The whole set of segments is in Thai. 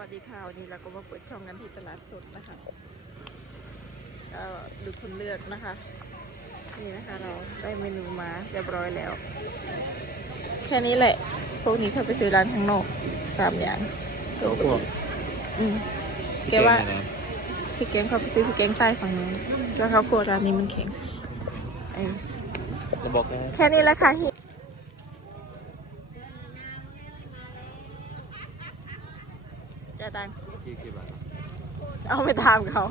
วัสดีค่ะวันนี้เราก็มาเปิดช่องกันที่ตลาดสดนะคะ ก็ดูคนเลือกนะคะ นี่นะคะเราได้เมนูมาเรียบร้อยแล้ว แค่นี้แหละ พวกนี้เขาไปซื้อร้านข้างนอกสามอย่างตัวพวกอืมแกว่าพี่แกงเขาไปซื้อพี่แกงใต้ฝั่งนู้นแล้วเขากลัวร้านนี้มันแข็งเออจะบอกนะแค่นี้แหละค่ะ ฮิจะตังค์กี่กี่บาทเอาไปตามเขา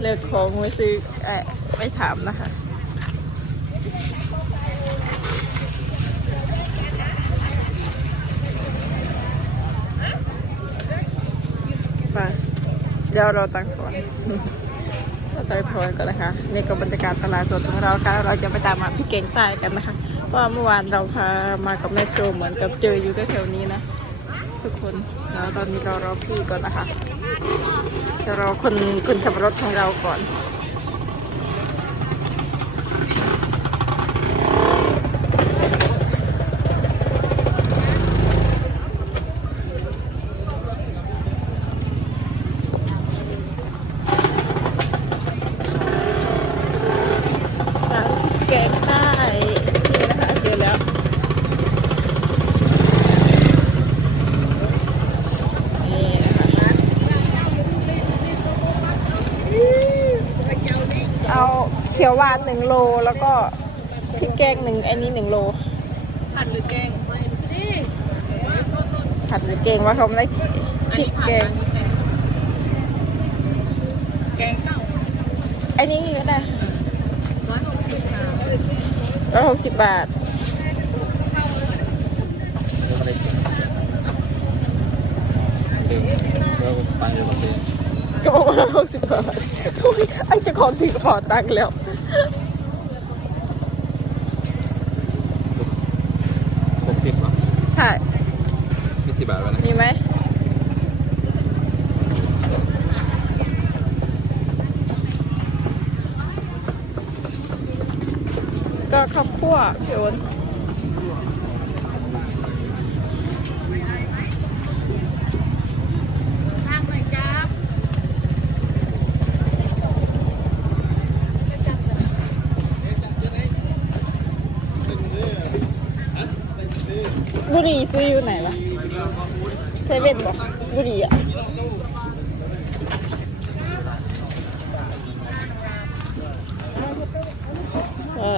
เลือกของไว้ซื้อเอ่อไม่ถามนะคะไปเดี๋ยวเราตั้งทอนเราตั้งทอนก่อนนะคะ นี่ก็บรรยากาศตลาดสดของเราค่ะ เราจะไปตามหาพี่เก่งใต้กันนะคะ เพราะว่าเมื่อวานเราพามากับแม่โจเหมือนกับเจออยู่แถวๆนี้นะ ทุกคนแล้วตอนนี้เรารอพี่ก่อนนะคะจะรอคนคนขับรถของเราก่อน ร้านแกงใต้นี่นะคะเจอแล้ว นี่นะคะเอาเขียวหวานหนึ่งโลแล้วก็พริกแกงหนึ่งอันนี้หนึ่งโล ผัดหรือแกงไม่นี่ผัดหรือแกงว่าเขาไม่ได้พริกแกง แกงเต้าอันนี้ก็ได้ร้อยหกสิบค่ะร้อยหกสิบบาทไม่ได้เดิมเราตังค์อยู่กับเดิมก็บอกว่าร้อยหกสิบบาทโอ้ยไอ้เจ้าของถือกระเป๋าตังค์แล้ว หกสิบเหรอใช่ยี่สิบบาทวะนะ มีไหมก็ข้าวคั่วพี่โอน บุหรี่ซื้ออยู่ไหนวะเซเว่นบอกบุหรี่อะก็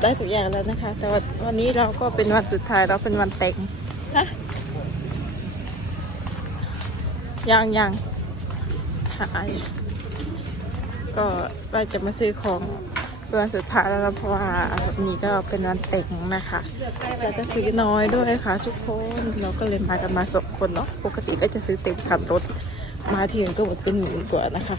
ได้ทุกอย่างแล้วนะคะ แต่ว่าวันนี้เราก็เป็นวันสุดท้ายเราเป็นวันแต่งฮะยังยังหายก็เราจะมาซื้อของเป็น วันสุดท้ายแล้วเพราะว่าวันนี้ก็เป็นวันแต่งนะคะเราจะซื้อน้อยด้วยค่ะ ทุกคนเราก็เลยมากันมาสองคนเนาะปกติก็จะซื้อเต็มคันรถมาทีนึงก็หมดเป็นหมื่นกว่านะคะ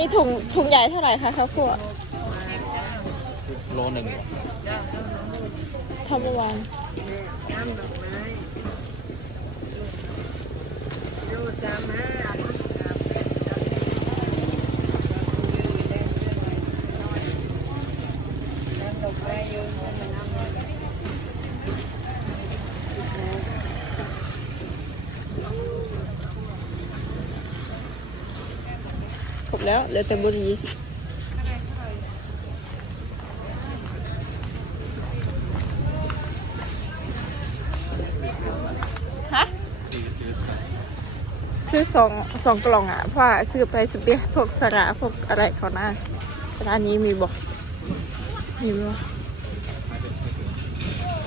นนี้ถุงถุงใหญ่เท่าไหร่คะข้าวคั่วโลหนึ่งเท่าเมื่อวานน้ำดอกไม้โยจามาดอกไม้เยอะน้ำ ครบ แล้วเหลือแต่บุหรี่ซื้อสองสองกล่องอะเพราะว่าซื้อไปสเปียพวกสระพวกอะไรเขาหน้าร้านนี้มีบอกมีไหมวะ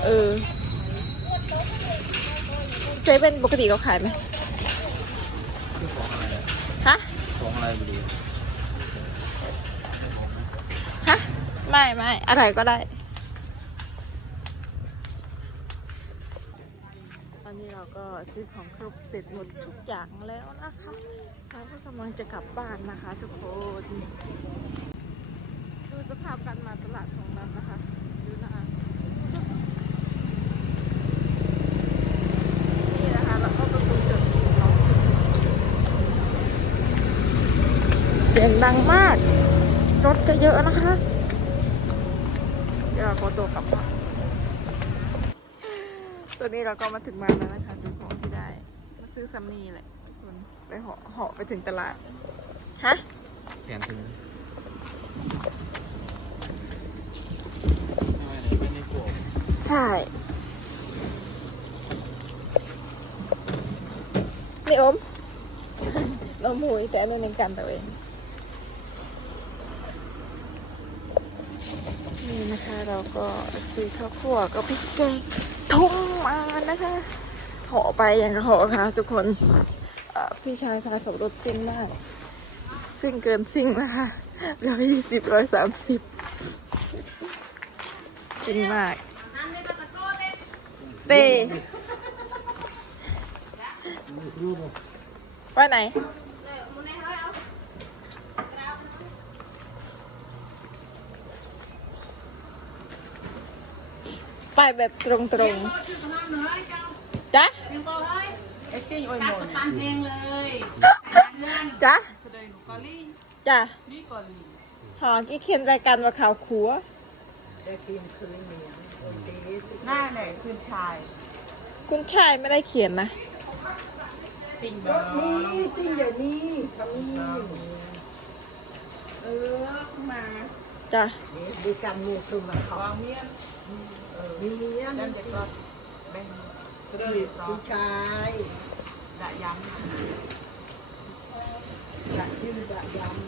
เออเซเว่นปกติเขาขายไหมฮะของอะไรไปดู ไม่ไม่อะไรก็ได้ ตอนนี้เราก็ซื้อของครบเสร็จหมดทุกอย่างแล้วนะคะเราก็กำลังจะกลับบ้านนะคะ ทุกคน ดูสภาพการมาตลาดของเรานะคะดูนะคะเสียงดังมาก รถก็เยอะนะคะี๋ยวเราขอตัวกลับก่อนตัวนี้เราก็มาถึงมาแล้วนะคะดูของที่ได้ มาซื้อซัมนี่แหละทุกคนไปเหาะเหาะไปถึงตลาด ฮะแขนถึงใช่ นี่อมนมหุยแต่อันนั้นเองกันตัวเอง นี่นะคะ เราก็ซื้อข้าวคั่วกับพริกแกงทุ่งมานะคะห่อไปอย่างกระห่อค่ะทุกคนเอ่อพี่ชายพาขับรถซิ่งมากซิ่งเกินซิ่งนะคะร้อยยี่สิบร้อยสามสิบจริงมากเต้ไปไหน ไปแบบตรงๆจ๊ะไอ้ติ้งโอ้ยหมดตันเพลงเลยเพื่อนจ๊ะแสดงกอลี่จ้ะนี่ก่อนหอกี่เขียนรายการว่าข่าวขัวได้เตรียมคืนเหนียงหน้าไหนคืนชาย คุณชายไม่ได้เขียนนะติ้งแบบนี้ติ้งอย่างนี้ทำนี่เออมา จ้ะดูการมูคือมาเขาวางเมียนมีเมียนนั่นจะก็แบ่งเลยผู้ชายดะยำดะชื่อดะยำ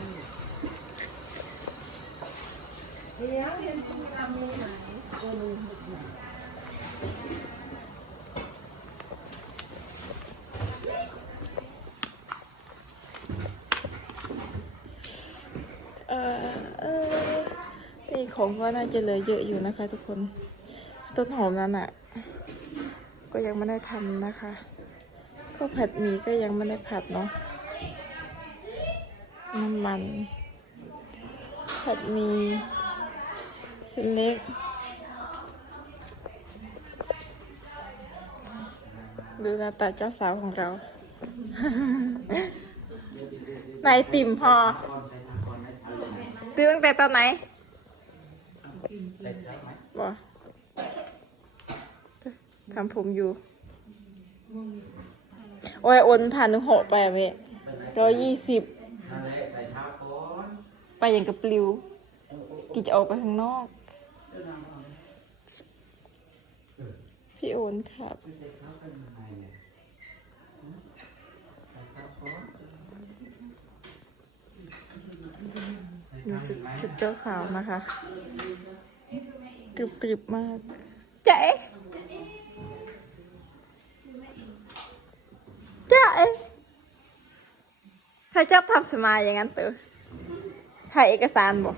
เดี๋ยวเห็นคุณทำยังไงโอ้ลุงเออเออ นี่ของก็น่าจะเหลือเยอะอยู่นะคะ ทุกคน ต้นหอมนั้นอะ ก็ยังไม่ได้ทำนะคะ ก็ผัดหมี่ก็ยังไม่ได้ผัดเนาะ น้ำมัน ผัดหมี่เส้นเล็ก ดูหน้าตาเจ้าสาวของเรา นายติ่มพอตื่นตั้งแต่ตอนไหน บ่ทำผมอยู่ โอ้ยโอนผ่านหนึ่งหกไปอะเว้ยร้อยยี่สิบไปอย่างกับปลิว กิจะออกไปข้างนอก พี่โอนครับนี่คือชุดเจ้าสาวนะคะ กรึบกรึบมากเจ๊เจ๊ใครเจ้าทำสมายอย่างนั้นเต๋อถ่ายเอกสารบอก